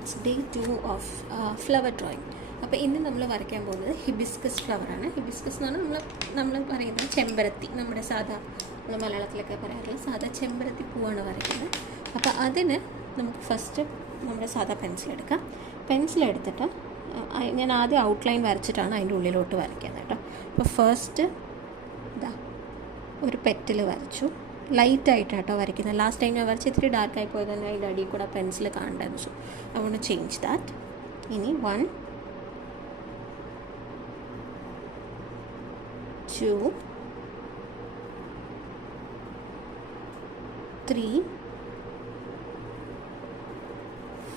Its day 2 of flower drawing. അപ്പോൾ ഇന്ന് നമ്മൾ വരയ്ക്കാൻ പോകുന്നത് ഹിബിസ്കസ് ഫ്ലവറാണ്. ഹിബിസ്കസ് എന്ന് പറഞ്ഞാൽ നമ്മൾ പറയുന്നത് ചെമ്പരത്തി, നമ്മുടെ സാധാ നമ്മൾ മലയാളത്തിലൊക്കെ പറയാറുള്ള സാധാ ചെമ്പരത്തി പൂവാണ് വരയ്ക്കുന്നത്. അപ്പോൾ അതിന് നമുക്ക് ഫസ്റ്റ് നമ്മുടെ സാധാ പെൻസിലെടുക്കാം. പെൻസിലെടുത്തിട്ട് ഞാൻ ആദ്യം ഔട്ട്ലൈൻ വരച്ചിട്ടാണ് അതിൻ്റെ ഉള്ളിലോട്ട് വരയ്ക്കുന്നത് കേട്ടോ. അപ്പോൾ ഫസ്റ്റ് ഇതാ ഒരു പെറ്റൽ വരച്ചു, ലൈറ്റായിട്ടാട്ടോ വരയ്ക്കുന്നത്. ലാസ്റ്റ് ടൈം ഞാൻ വരച്ച് ഇത്തിരി ഡാർക്കായി പോയത് തന്നെ അതിൻ്റെ അടിയിൽ കൂടെ പെൻസിൽ കാണണ്ടായിരുന്നു. So I want to change that. ഇനി 1 2 3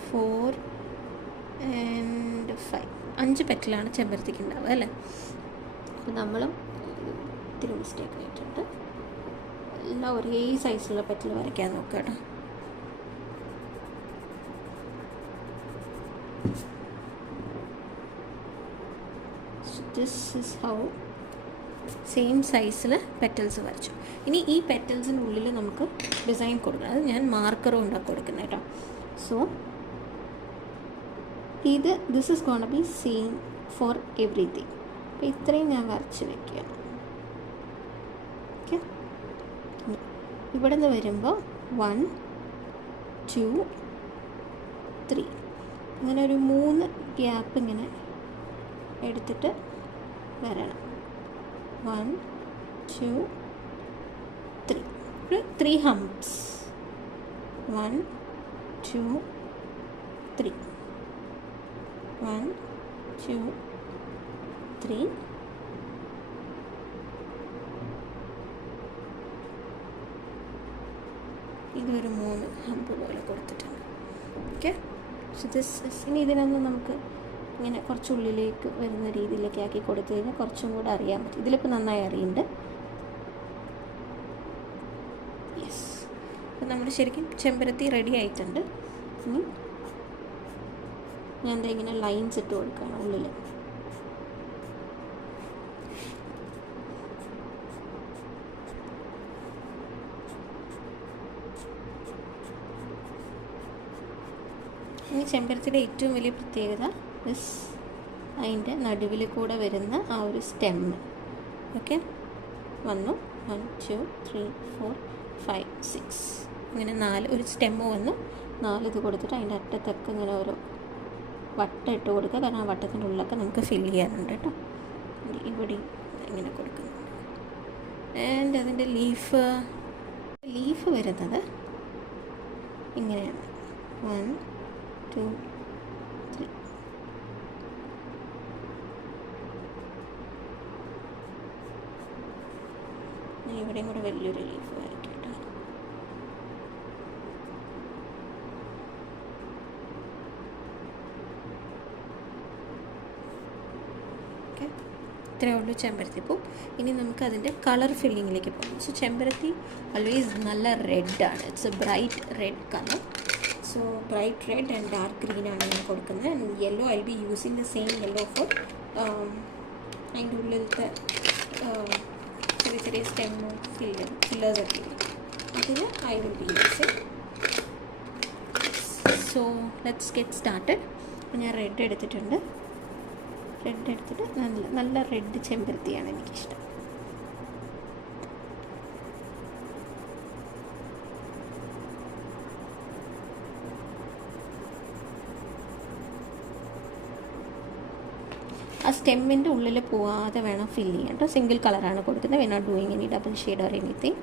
4 and 5 5 പെറ്റലാണ് ചെമ്പരത്തിക്ക് ഉണ്ടാവുക അല്ലേ. അപ്പോൾ നമ്മളും ഇത്തിരി മിസ്റ്റേക്ക് ആയിട്ടുണ്ട്. എല്ലാം ഒരേ സൈസിലുള്ള പെറ്റൽ വരയ്ക്കാൻ നോക്കുക കേട്ടോ. ദിസ് ഇസ് ഹൗ സെയിം സൈസിൽ പെറ്റൽസ് വരച്ചു. ഇനി ഈ പെറ്റൽസിൻ്റെ ഉള്ളിൽ നമുക്ക് ഡിസൈൻ കൊടുക്കണം. അത് ഞാൻ മാർക്കറും ഉണ്ടാക്കി കൊടുക്കുന്നത് കേട്ടോ. So this is gonna B same for everything. അപ്പോൾ ഇത്രയും ഞാൻ വരച്ച് വയ്ക്കുകയാണ്. ഓക്കെ, ഇവിടെ നിന്ന് വരുമ്പോൾ 1 2 3 അങ്ങനെ ഒരു 3 ഗ്യാപ്പ് ഇങ്ങനെ എടുത്തിട്ട് വരണം. 1 2 3 ഒരു 3 ഹംപ്സ്. 1 2 3 1 2 3 ഇതൊരു 3 ഹമ്പ് പോലെ കൊടുത്തിട്ടുണ്ട്. ഓക്കെ, സോ ഇനി ഇതിനൊന്ന് നമുക്ക് ഇങ്ങനെ കുറച്ചുള്ളിലേക്ക് വരുന്ന രീതിയിലേക്ക് ആക്കി കൊടുത്തു കഴിഞ്ഞാൽ കുറച്ചും കൂടെ അറിയാൻ പറ്റും. ഇതിലിപ്പോൾ നന്നായി അറിയുന്നുണ്ട്. യെസ്, അപ്പോൾ നമ്മൾ ശരിക്കും ചെമ്പരത്തി റെഡി ആയിട്ടുണ്ട്. ഇനി ഞാൻ എന്താ ഇങ്ങനെ ലൈൻസ് ഇട്ട് കൊടുക്കുകയാണ് ഉള്ളിൽ. ഇനി ചെമ്പരത്തിയുടെ ഏറ്റവും വലിയ പ്രത്യേകത അതിൻ്റെ നടുവിൽ കൂടെ വരുന്ന ആ ഒരു സ്റ്റെമ്മ്. ഓക്കെ, വന്നു 1 2 3 4 5 6 ഇങ്ങനെ 4 ഒരു സ്റ്റെമ്മ് വന്നു. 4 ഇത് കൊടുത്തിട്ട് അതിൻ്റെ അറ്റത്തൊക്കെ ഇങ്ങനെ ഓരോ വട്ടം ഇട്ട് കൊടുക്കുക. കാരണം ആ വട്ടത്തിൻ്റെ ഉള്ളിലൊക്കെ നമുക്ക് ഫില്ല് ചെയ്യാനുണ്ട് കേട്ടോ. ഇവിടെ ഇങ്ങനെ കൊടുക്കുന്നുണ്ട്. ആൻഡ് അതിൻ്റെ ലീഫ് വരുന്നത് ഇങ്ങനെയാണ്. 1 2 3 ഇവിടെയും കൂടെ വലിയൊരു ലീഫ് വരയ്ക്കാം കേട്ടോ. ഓക്കെ, ഇത്രയേ ഉള്ളൂ ചെമ്പരത്തിപ്പൂ. ഇനി നമുക്ക് അതിൻ്റെ കളർ ഫില്ലിങ്ങിലേക്ക് പോകാം. സോ ചെമ്പരത്തി ഓൾവേസ് നല്ല റെഡാണ്. It's a bright red colour. So bright red and dark green ആണ് ഞാൻ കൊടുക്കുന്നത്. And yellow I be using the same yellow for അതിൻ്റെ ഉള്ളിലത്തെ ചെറിയ ചെറിയ സ്റ്റെമ്മ് ഫില്ലേഴ്സൊക്കെ ഇല്ല. അതിന് I will be using. So let's get started. ഞാൻ റെഡ് എടുത്തിട്ടുണ്ട്. റെഡ് എടുത്തിട്ട് നല്ല റെഡ് ചെമ്പരത്തിയാണ് എനിക്കിഷ്ടം. ആ സ്റ്റെമ്മിൻ്റെ ഉള്ളിൽ പോവാതെ വേണം ഫില്ല് ചെയ്യാൻ കേട്ടോ. സിംഗിൾ കളറാണ് കൊടുക്കുന്നത്. We not doing any double shade or anything.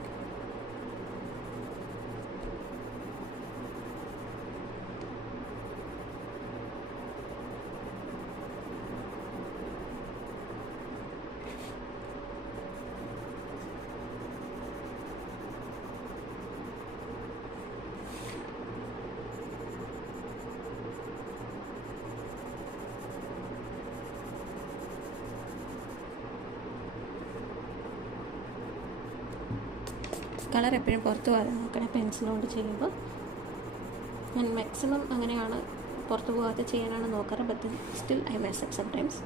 Colour എപ്പോഴും പുറത്ത് പോകാതെ നോക്കണേ പെൻസിൽ കൊണ്ട് ചെയ്യുമ്പോൾ. ഞാൻ മാക്സിമം അങ്ങനെയാണ് പുറത്ത് പോകാതെ ചെയ്യാനാണ് നോക്കാറ്. But still I mess up sometimes.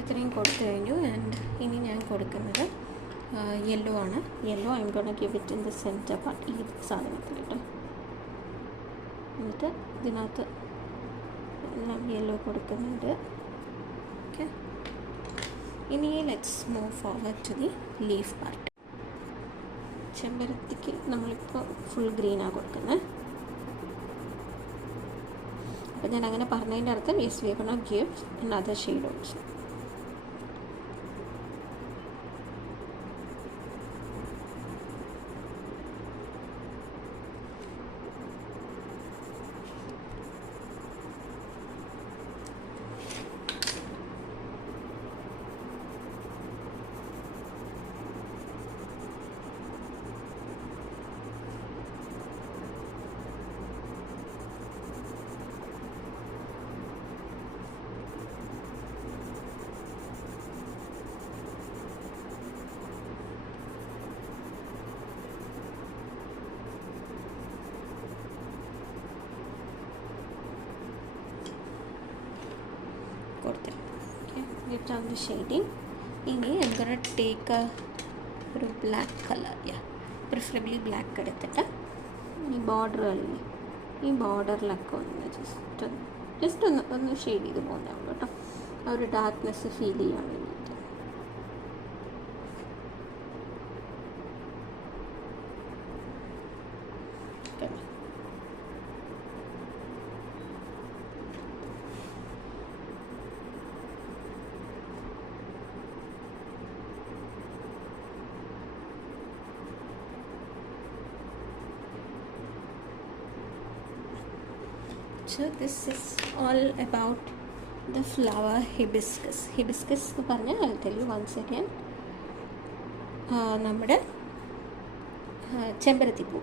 ഇത്രയും കൊടുത്തു കഴിഞ്ഞു. ആൻഡ് ഇനി ഞാൻ കൊടുക്കുന്നത് യെല്ലോ ആണ്. Yellow I'm gonna give it in the centre part, ഈ സാധനത്തിൽ കേട്ടോ. എന്നിട്ട് ഇതിനകത്ത് യെല്ലോ കൊടുക്കുന്നുണ്ട്. ഓക്കെ, ഇനി let's move forward to the leaf part. ചെമ്പരത്തിക്ക് നമ്മളിപ്പോൾ ഫുൾ ഗ്രീനാണ് കൊടുക്കുന്നത്. അപ്പോൾ ഞാൻ അങ്ങനെ പറഞ്ഞതിൻ്റെ അർത്ഥം yes we gonna give another shade also. കൊടുത്ത് okay, get on the shading. ഇനി ഐ എം ഗോണ ടേക്ക് ഒരു ബ്ലാക്ക് കളർ, പ്രിഫറബിളി ബ്ലാക്ക് എടുത്തിട്ട് ഈ ബോർഡറുകളിൽ, ഈ ബോർഡറിലൊക്കെ ഒന്ന് ജസ്റ്റ് ഒന്ന് ഷെയ്ഡ് ചെയ്ത് പോകുന്നതാണ് കേട്ടോ, ആ ഒരു ഡാർക്ക്നെസ് ഫീൽ ചെയ്യാൻ വേണ്ടിയിട്ട്. So this is all about the flower hibiscus. Hibiscus എന്ന് പറഞ്ഞാൽ I'll tell you once again, നമ്മുടെ Chembarathipoo,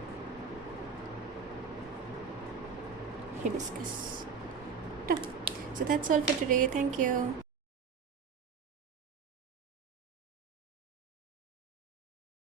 hibiscus. So that's all for today. Thank you.